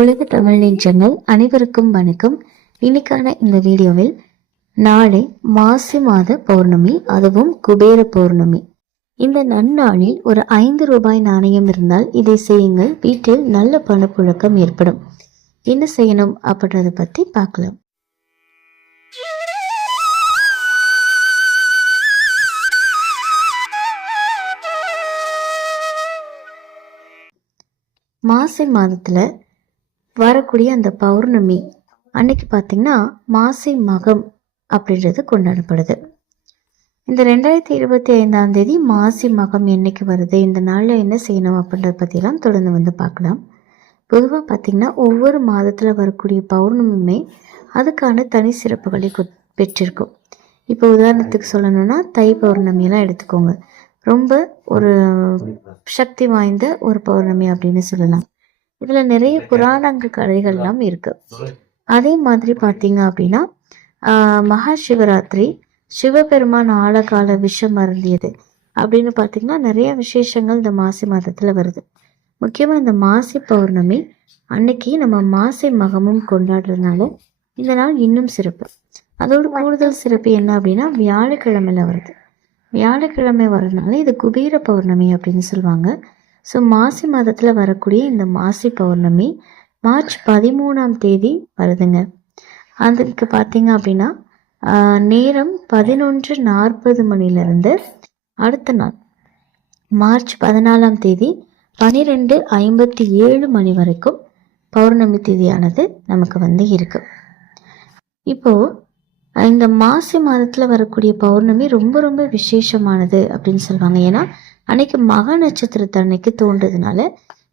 உலக தமிழ் நெஞ்சங்கள் அனைவருக்கும் வணக்கம். இன்னைக்கான இந்த வீடியோவில் நாளை மாசி மாத பௌர்ணமி அதுவும் குபேர பௌர்ணமி. இந்த நன்னாளில் ஒரு ஐந்து ரூபாய் நாணயம் இருந்தால் இதை செய்யுங்கள். வீட்டில் நல்ல பணப்புழக்கம் ஏற்படும். என்ன செய்யணும் அப்படின்றத பத்தி பார்க்கலாம். மாசி மாதத்துல வரக்கூடிய அந்த பௌர்ணமி அன்னைக்கு பார்த்தீங்கன்னா மாசி மகம் அப்படின்றது கொண்டாடப்படுது. இந்த ரெண்டாயிரத்தி இருபத்தி ஐந்தாம் தேதி மாசி மகம் என்னைக்கு வருது இந்த நாளில் என்ன செய்யணும் அப்படின்றத பற்றிலாம் தொடர்ந்து வந்து பார்க்கலாம். பொதுவாக பார்த்திங்கன்னா ஒவ்வொரு மாதத்தில் வரக்கூடிய பௌர்ணமியுமே அதுக்கான தனி சிறப்புகளை பெற்றிருக்கும். இப்போ உதாரணத்துக்கு சொல்லணும்னா தை பௌர்ணமியெல்லாம் எடுத்துக்கோங்க. ரொம்ப ஒரு சக்தி வாய்ந்த ஒரு பௌர்ணமி அப்படின்னு சொல்லலாம். இதுல நிறைய புராணங்கள் கதைகள்லாம் இருக்கு. அதே மாதிரி பார்த்தீங்க அப்படின்னா ஆஹ், மகா சிவராத்திரி சிவபெருமான் ஆழகால விஷம் அருந்தியது அப்படின்னு பார்த்தீங்கன்னா நிறைய விசேஷங்கள் இந்த மாசி மாதத்துல வருது. முக்கியமா இந்த மாசி பௌர்ணமி அன்னைக்கு நம்ம மாசி மகமும் கொண்டாடுறதுனால இந்த நாள் இன்னும் சிறப்பு. அதோட கூடுதல் சிறப்பு என்ன அப்படின்னா வியாழக்கிழமையில வருது. வியாழக்கிழமை வர்றதுனால இது குபேர பௌர்ணமி அப்படின்னு சொல்லுவாங்க. ஸோ மாசி மாதத்தில் வரக்கூடிய இந்த மாசி பௌர்ணமி மார்ச் பதிமூணாம் தேதி வருதுங்க. அதுக்கு பார்த்தீங்க அப்படின்னா ஆஹ், நேரம் பதினொன்று நாற்பது மணிலேருந்து அடுத்த நாள் மார்ச் பதினாலாம் தேதி பனிரெண்டு ஐம்பத்தி ஏழு மணி வரைக்கும் பௌர்ணமி தேதியானது நமக்கு வந்து இருக்கு. இப்போ இந்த மாசி மாதத்தில் வரக்கூடிய பௌர்ணமி ரொம்ப ரொம்ப விசேஷமானது அப்படின்னு சொல்லுவாங்க. ஏன்னா அன்னைக்கு மக நட்சத்திரத்து அன்னைக்கு தோன்றதுனால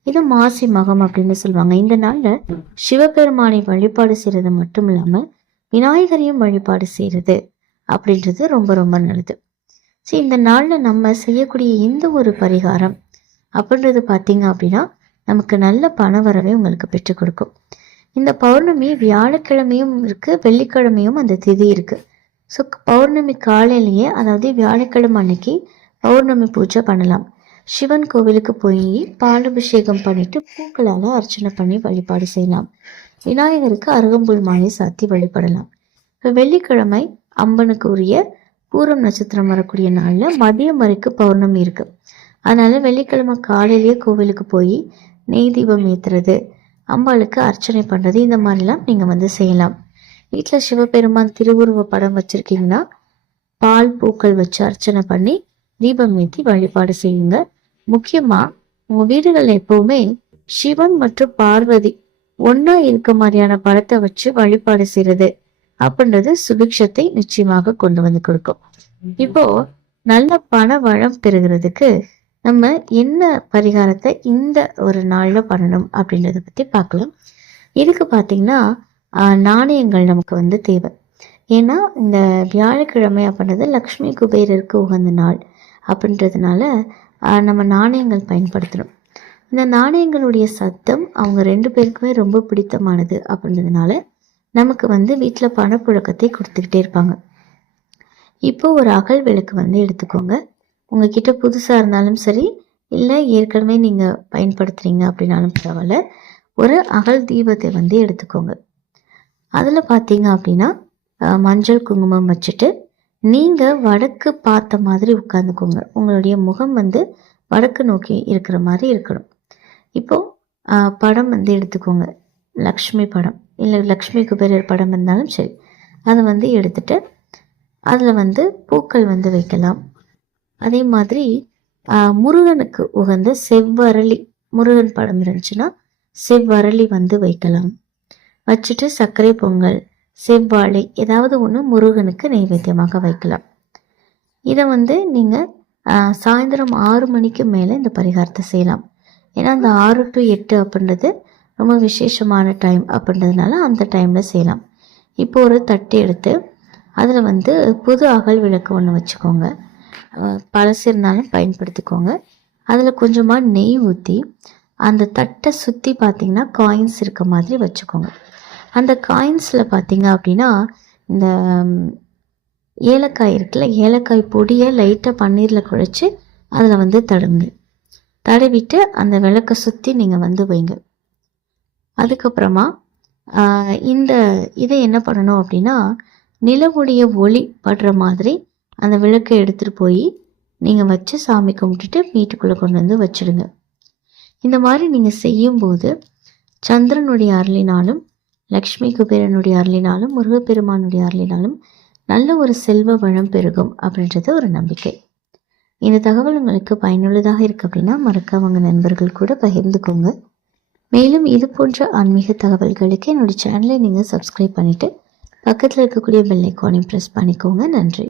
இது மாசி மகம் அப்படின்னு சொல்லுவாங்க. இந்த நாளில் சிவபெருமானை வழிபாடு செய்கிறது மட்டும் இல்லாமல் விநாயகரையும் வழிபாடு செய்கிறது அப்படின்றது ரொம்ப ரொம்ப நல்லது. சரி இந்த நாளில் நம்ம செய்யக்கூடிய எந்த ஒரு பரிகாரம் அப்படின்றது பார்த்தீங்க அப்படின்னா நமக்கு நல்ல பண வரவே உங்களுக்கு பெற்றுக் கொடுக்கும். இந்த பௌர்ணமி வியாழக்கிழமையும் இருக்கு வெள்ளிக்கிழமையும் அந்த திதி இருக்கு. ஸோ பௌர்ணமி காலையிலேயே அதாவது வியாழக்கிழமை அன்னைக்கு பௌர்ணமி பூஜை பண்ணலாம். சிவன் கோவிலுக்கு போய் பாலபிஷேகம் பண்ணிட்டு பூக்களால் அர்ச்சனை பண்ணி வழிபாடு செய்யலாம். விநாயகருக்கு அருகம்புல் மாலை சாத்தி வழிபடலாம். இப்போ வெள்ளிக்கிழமை அம்பனுக்கு உரிய பூரம் நட்சத்திரம் வரக்கூடிய நாளில் மதியம் வரைக்கும் பௌர்ணமி இருக்கு. அதனால வெள்ளிக்கிழமை காலையிலேயே கோவிலுக்கு போய் நெய் தீபம் ஏத்துறது அம்பாளுக்கு அர்ச்சனை பண்ணுறது இந்த மாதிரிலாம் நீங்கள் வந்து செய்யலாம். வீட்டில் சிவபெருமான் திருவுருவ படம் வச்சுருக்கீங்கன்னா பால் பூக்கள் வச்சு அர்ச்சனை பண்ணி தீபம் ஏற்றி வழிபாடு செய்யுங்க. முக்கியமா உங்க வீடுகள் எப்பவுமே சிவன் மற்றும் பார்வதி ஒன்னா இருக்க மாதிரியான படத்தை வச்சு வழிபாடு செய்யறது அப்படின்றது சுபிக்ஷத்தை நிச்சயமாக கொண்டு வந்து கொடுக்கும். இப்போ நல்ல பண வளம் பெறுகிறதுக்கு நம்ம என்ன பரிகாரத்தை இந்த ஒரு நாள்ல பண்ணணும் அப்படின்றத பத்தி பார்க்கலாம். இதுக்கு பார்த்தீங்கன்னா ஆஹ், நாணயங்கள் நமக்கு வந்து தேவை. ஏன்னா இந்த வியாழக்கிழமை அப்படின்றது லக்ஷ்மி குபேரருக்கு உகந்த நாள். அப்படின்றதுனால நம்ம நாணயங்கள் பயன்படுத்தணும் இந்த நாணயங்களுடைய சத்தம் அவங்க ரெண்டு பேருக்குமே ரொம்ப பிடித்தமானது அப்படின்றதுனால நமக்கு வந்து வீட்டில் பணப்புழக்கத்தை கொடுத்துக்கிட்டே இருப்பாங்க. இப்போ ஒரு அகல் விளக்கு வந்து எடுத்துக்கோங்க. உங்ககிட்ட புதுசாக இருந்தாலும் சரி இல்லை ஏற்கனவே நீங்கள் பயன்படுத்துகிறீங்க அப்படின்னாலும் பரவாயில்ல. ஒரு அகல் தீபத்தை வந்து எடுத்துக்கோங்க. அதில் பார்த்தீங்க அப்படின்னா மஞ்சள் குங்குமம் வச்சுட்டு நீங்கள் வடக்கு பார்த்த மாதிரி உட்காந்துக்கோங்க உங்களுடைய முகம் வந்து வடக்கு நோக்கி இருக்கிற மாதிரி இருக்கணும். இப்போ படம் வந்து எடுத்துக்கோங்க. லக்ஷ்மி படம். இல்லை லக்ஷ்மி குபேரர் படம் இருந்தாலும் சரி. அதை வந்து எடுத்துட்டு அதில் வந்து பூக்கள் வந்து வைக்கலாம். அதே மாதிரி முருகனுக்கு உகந்த செவ்வரளி முருகன் படம் இருந்துச்சுன்னா செவ்வரளி வந்து வைக்கலாம். வச்சுட்டு சர்க்கரை பொங்கல் செவ்வாழை ஏதாவது ஒன்று முருகனுக்கு நைவேத்தியமாக வைக்கலாம். இதை வந்து நீங்கள் சாயந்தரம் ஆறு மணிக்கு மேலே இந்த பரிகாரத்தை செய்யலாம். ஏன்னா அந்த ஆறு டு எட்டு அப்படின்றது ரொம்ப விசேஷமான டைம் அப்படின்றதுனால அந்த டைமில் செய்யலாம். இப்போ ஒரு தட்டு எடுத்து அதில் வந்து புது அகல் விளக்கு ஒன்று வச்சுக்கோங்க. பழசு இருந்தாலும் பயன்படுத்திக்கோங்க. அதில் கொஞ்சமாக நெய் ஊற்றி அந்த தட்டை சுற்றி பார்த்தீங்கன்னா காயின்ஸ் இருக்க மாதிரி வச்சுக்கோங்க. அந்த காயின்ஸில் பார்த்தீங்க அப்படின்னா இந்த ஏலக்காய் இருக்குல்ல ஏலக்காய் பொடியை லைட்டாக பன்னீரில் குழைச்சி அதில் வந்து தடுங்க தடவிட்டு அந்த விளக்கை சுற்றி நீங்கள் வந்து வைங்க. அதுக்கப்புறமா இந்த இதை என்ன பண்ணணும் அப்படின்னா நிலவுடைய ஒளி படுற மாதிரி அந்த விளக்கை எடுத்துகிட்டு போய் நீங்கள் வச்சு சாமி கும்பிட்டுட்டு வீட்டுக்குள்ளே கொண்டு வந்து வச்சிடுங்க. இந்த மாதிரி நீங்கள் செய்யும்போது சந்திரனுடைய அருளினாலும் லக்ஷ்மி குபேரனுடைய அருளினாலும் முருகப்பெருமானுடைய அருளினாலும் நல்ல ஒரு செல்வ வளம் பெருகும் அப்படின்றது ஒரு நம்பிக்கை. இந்த தகவல் உங்களுக்கு பயனுள்ளதாக இருக்கு அப்படின்னா மறக்காம உங்கள் நண்பர்கள் கூட பகிர்ந்துக்கோங்க. மேலும் இது போன்ற ஆன்மீக தகவல்களுக்கு என்னுடைய சேனலை நீங்கள் சப்ஸ்கிரைப் பண்ணிவிட்டு பக்கத்தில் இருக்கக்கூடிய பெல் ஐக்கானையும் ப்ரெஸ் பண்ணிக்கோங்க. நன்றி.